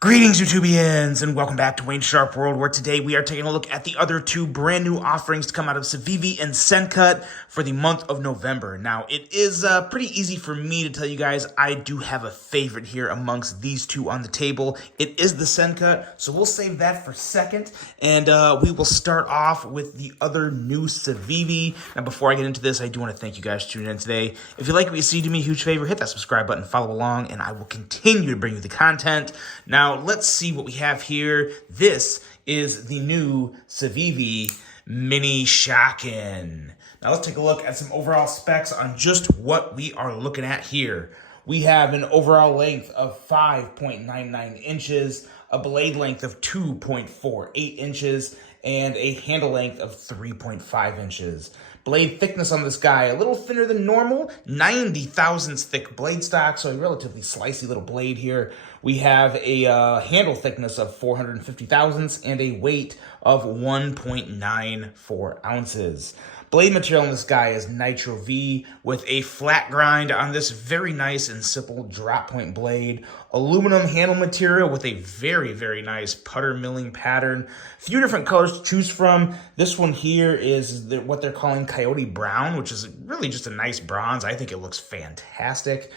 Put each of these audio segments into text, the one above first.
Greetings, YouTubians, and welcome back to Wayne Sharp World, where today we are taking a look at the other two brand new offerings to come out of Civivi and Sencut for the month of November. Now, it is pretty easy for me to tell you guys I do have a favorite here amongst these two on the table. It is the Sencut, so we'll save that for second, and we will start off with the other new Civivi. Now, before I get into this, I do want to thank you guys for tuning in today. If you like what you see, do me a huge favor, hit that subscribe button, follow along, and I will continue to bring you the content. Now, let's see what we have here. This is the new Civivi Mini Shakan. Now, let's take a look at some overall specs on just what we are looking at here. We have an overall length of 5.99 inches, a blade length of 2.48 inches, and a handle length of 3.5 inches. Blade thickness on this guy, a little thinner than normal, 90 thousandths thick blade stock, so a relatively slicey little blade here. We have a handle thickness of 450 thousandths and a weight of 1.94 ounces. Blade material on this guy is Nitro V with a flat grind on this very nice and simple drop point blade. Aluminum handle material with a very, very nice putter milling pattern. A few different colors to choose from. This one here is what they're calling Coyote Brown, which is really just a nice bronze. I think it looks fantastic.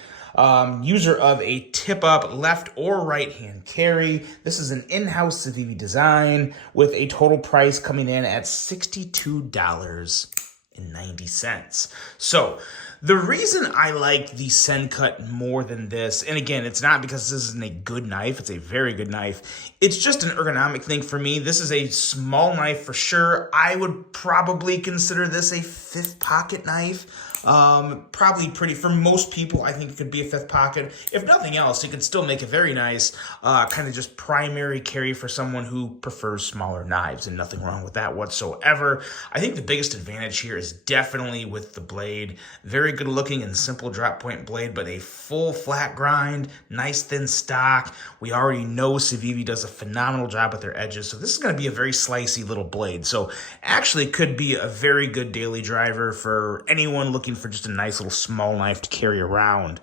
User of a tip-up left or right-hand carry. This is an in-house Civivi design with a total price coming in at $62.90. So, the reason I like the Sencut more than this, and again, it's not because this isn't a good knife, it's a very good knife, it's just an ergonomic thing for me. This is a small knife for sure. I would probably consider this a fifth pocket knife. Probably pretty, for most people, I think it could be a fifth pocket. If nothing else, it could still make a very nice kind of just primary carry for someone who prefers smaller knives, and nothing wrong with that whatsoever. I think the biggest advantage here is definitely with the blade. Very good looking and simple drop point blade, but a full flat grind, nice thin stock. We already know Civivi does a phenomenal job at their edges, so this is going to be a very slicey little blade. So actually could be a very good daily driver for anyone looking for just a nice little small knife to carry around.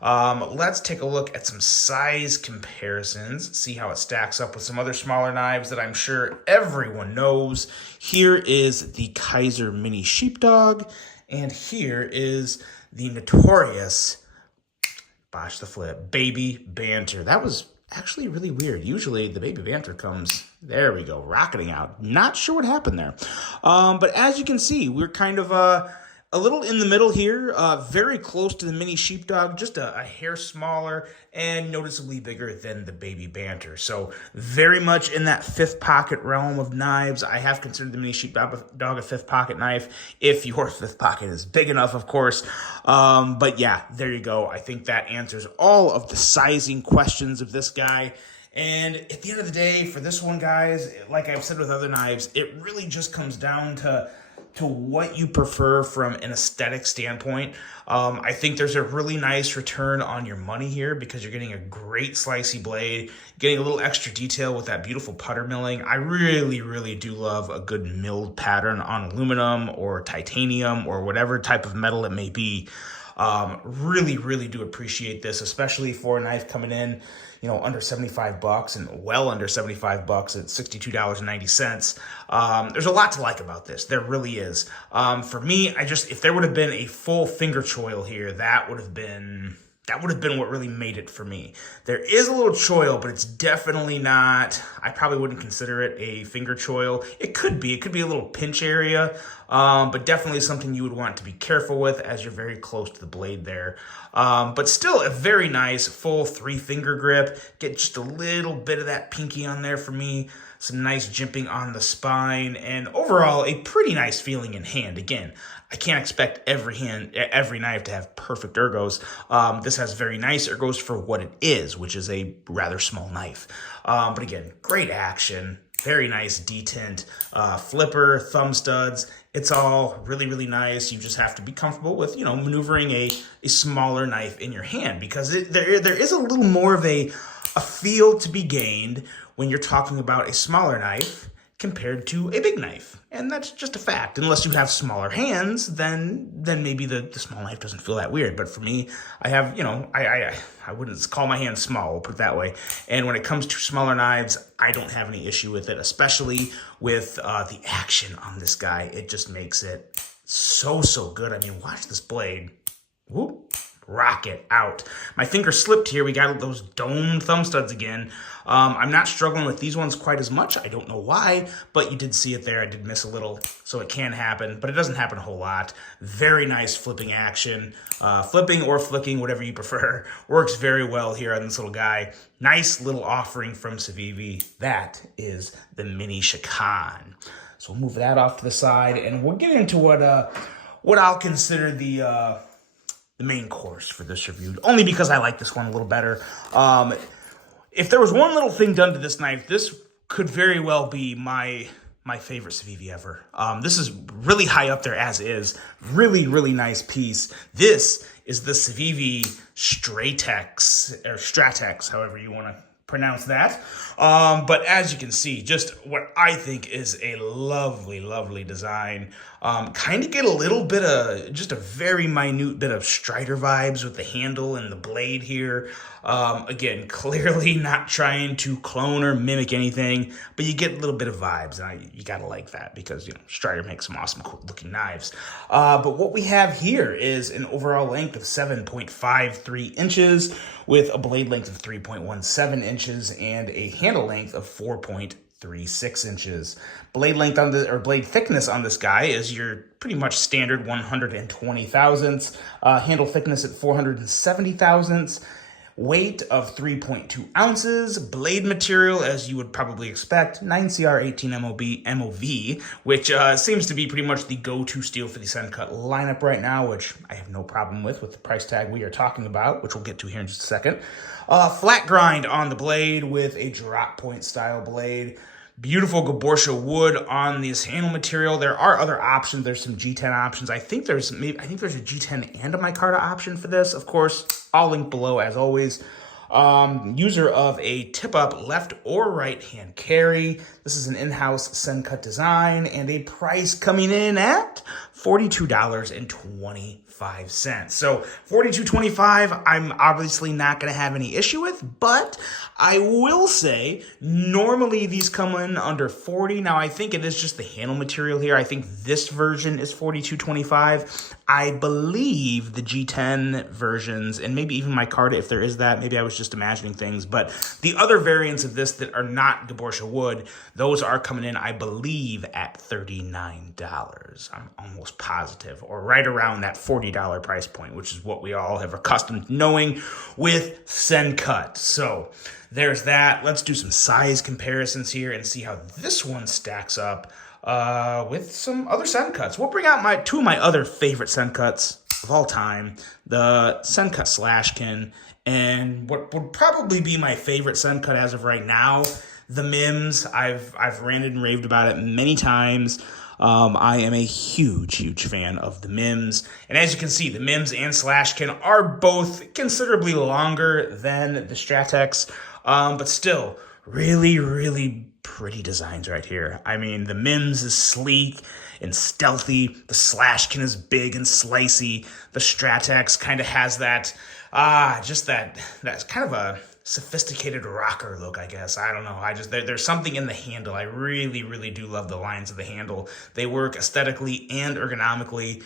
Let's take a look at some size comparisons, see how it stacks up with some other smaller knives that I'm sure everyone knows. Here is the Kaiser Mini Sheepdog, and here is the notorious, botch the flip, Baby Banter. That was actually really weird. Usually the Baby Banter comes, there we go, rocketing out. Not sure what happened there. But as you can see, we're kind of a little in the middle here, very close to the Mini Sheepdog, just a hair smaller and noticeably bigger than the Baby Banter. So very much in that fifth pocket realm of knives. I have considered the Mini Sheepdog a fifth pocket knife, if your fifth pocket is big enough, of course. But yeah, there you go. I think that answers all of the sizing questions of this guy. And at the end of the day, for this one, guys, like I've said with other knives, it really just comes down to what you prefer from an aesthetic standpoint. I think there's a really nice return on your money here because you're getting a great slicey blade, getting a little extra detail with that beautiful putter milling. I really, really do love a good milled pattern on aluminum or titanium or whatever type of metal it may be. Really, really do appreciate this, especially for a knife coming in, you know, under 75 bucks and well under 75 bucks at $62.90. There's a lot to like about this. There really is. For me, if there would have been a full finger choil here, that would have been what really made it for me. There is a little choil, but it's definitely not, I probably wouldn't consider it a finger choil. It could be a little pinch area, but definitely something you would want to be careful with as you're very close to the blade there. But still a very nice full 3-finger grip. Get just a little bit of that pinky on there for me. Some nice jimping on the spine, and overall a pretty nice feeling in hand. Again, I can't expect every knife to have perfect ergos. This has very nice ergos for what it is, which is a rather small knife. But again, great action, very nice detent, flipper, thumb studs. It's all really, really nice. You just have to be comfortable with, you know, maneuvering a smaller knife in your hand, because there is a little more of a feel to be gained when you're talking about a smaller knife compared to a big knife. And that's just a fact. Unless you have smaller hands, then maybe the small knife doesn't feel that weird. But for me, I have, I wouldn't call my hand small, we'll put it that way. And when it comes to smaller knives, I don't have any issue with it, especially with the action on this guy. It just makes it so good. I mean, watch this blade. Whoop. Rocket out. My finger slipped here. We got those domed thumb studs again. I'm not struggling with these ones quite as much. I don't know why, but you did see it there. I did miss a little, so it can happen, but it doesn't happen a whole lot. Very nice flipping action. Flipping or flicking, whatever you prefer, works very well here on this little guy. Nice little offering from Civivi. That is the mini Shakan. So we'll move that off to the side, and we'll get into what I'll consider the main course for this review, only because I like this one a little better. If there was one little thing done to this knife, this could very well be my favorite Civivi ever. This is really high up there as is. Really nice piece. This is the Civivi Stratex, or Stratex, however you want to pronounce that. But as you can see, just what I think is a lovely design. Kind of get a little bit of, just a very minute bit of Strider vibes with the handle and the blade here. Again, clearly not trying to clone or mimic anything, but you get a little bit of vibes, and you gotta like that because, Strider makes some awesome, cool looking knives. But what we have here is an overall length of 7.53 inches with a blade length of 3.17 inches and a handle length of 4.36 inches. Blade length on the, or blade thickness on this guy is your pretty much standard 120 thousandths. Handle thickness at 470 thousandths. Weight of 3.2 ounces. Blade material, as you would probably expect, 9CR18 MOV, which seems to be pretty much the go-to steel for the Sencut lineup right now, which I have no problem with the price tag we are talking about, which we'll get to here in just a second. Flat grind on the blade with a drop point style blade. Beautiful Gaborsha wood on this handle material. There are other options. There's some G10 options. I think there's a G10 and a micarta option for this. Of course, I'll link below as always. User of a tip-up left or right hand carry. This is an in-house Sencut design, and a price coming in at $42.25. So $42.25, I'm obviously not going to have any issue with, but I will say normally these come in under $40. Now I think it is just the handle material here. I think this version is $42.25. I believe the G10 versions, and maybe even micarta if there is that, maybe I was just imagining things, but the other variants of this that are not Gaborsha wood, those are coming in, I believe, at $39. I'm almost positive, or right around that $40 price point, which is what we all have accustomed to knowing with Sencut. So there's that. Let's do some size comparisons here and see how this one stacks up with some other Sencuts. We'll bring out two of my other favorite Sencuts of all time, the Sencut Shakan, and what would probably be my favorite Sencut as of right now, the MIMS. I've ranted and raved about it many times. I am a huge fan of the MIMS. And as you can see, the MIMS and Shakan are both considerably longer than the Stratex, but still really pretty designs right here. I mean, the MIMS is sleek and stealthy. The Shakan is big and slicey. The Stratex kind of has that, that's kind of a sophisticated rocker look, I guess. I don't know. There's something in the handle. I really do love the lines of the handle. They work aesthetically and ergonomically.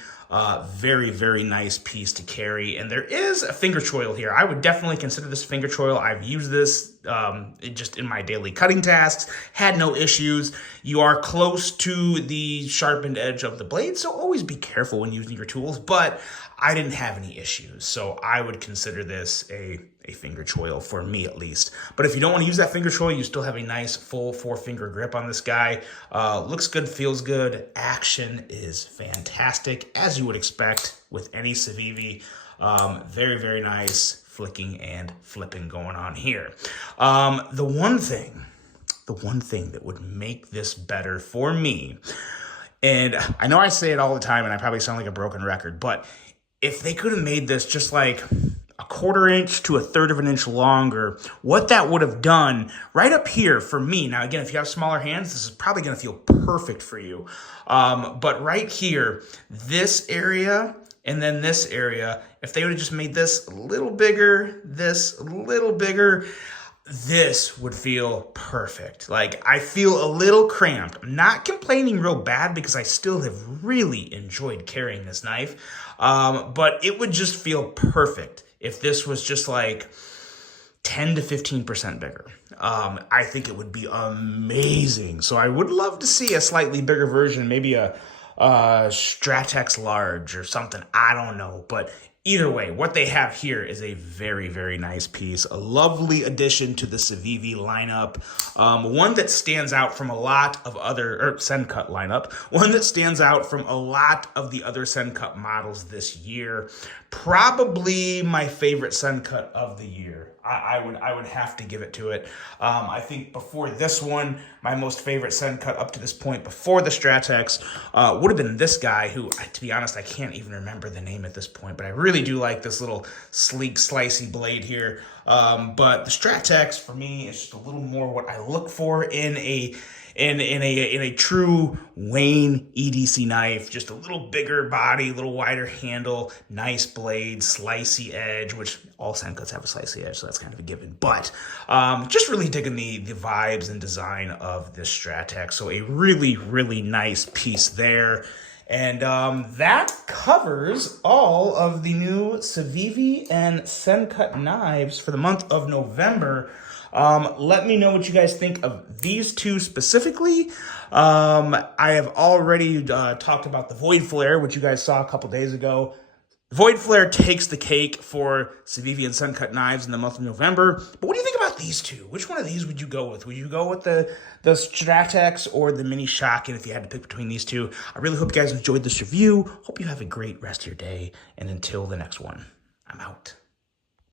Very nice piece to carry. And there is a finger choil here. I would definitely consider this finger choil. I've used this just in my daily cutting tasks. Had no issues. You are close to the sharpened edge of the blade, so always be careful when using your tools. But I didn't have any issues, so I would consider this a finger choil for me at least. But if you don't want to use that finger choil, you still have a nice full 4-finger grip on this guy. Looks good, feels good. Action is fantastic, as you would expect with any Civivi. Very nice flicking and flipping going on here. The one thing that would make this better for me, and I know I say it all the time and I probably sound like a broken record, but if they could have made this just like a 1/4 inch to 1/3 of an inch longer, what that would have done right up here for me. Now, again, if you have smaller hands, this is probably going to feel perfect for you. But right here, this area and then this area, if they would have just made this a little bigger, this a little bigger, this would feel perfect. Like, I feel a little cramped. I'm not complaining real bad because I still have really enjoyed carrying this knife. But it would just feel perfect if this was just like 10 to 15% bigger. I think it would be amazing. So I would love to see a slightly bigger version, maybe a Stratex large or something. I don't know. But either way, what they have here is a very, very nice piece. A lovely addition to the Civivi lineup. One that stands out from a lot of other, Sencut lineup. One that stands out from a lot of the other Sencut models this year. Probably my favorite Sencut of the year. I would have to give it to it. I think before this one, my most favorite Sencut up to this point, before the Stratex, would have been this guy who, to be honest, I can't even remember the name at this point, but I really do like this little sleek, slicey blade here. But the Stratex, for me, is just a little more what I look for in a true Wayne EDC knife. Just a little bigger body, a little wider handle, nice blade, slicey edge, which all Sencuts have a slicey edge, so that's kind of a given. But just really digging the vibes and design of this Stratex. So a really, really nice piece there. And that covers all of the new Civivi and Sencut knives for the month of November. Let me know what you guys think of these two specifically. I have already talked about the Void Flare, which you guys saw a couple days ago. Void Flare takes the cake for Civivi and Sencut knives in the month of November. But what do you think about these two? Which one of these would you go with? Would you go with the Stratex or the Mini Shakan if you had to pick between these two? I really hope you guys enjoyed this review. Hope you have a great rest of your day. And until the next one, I'm out.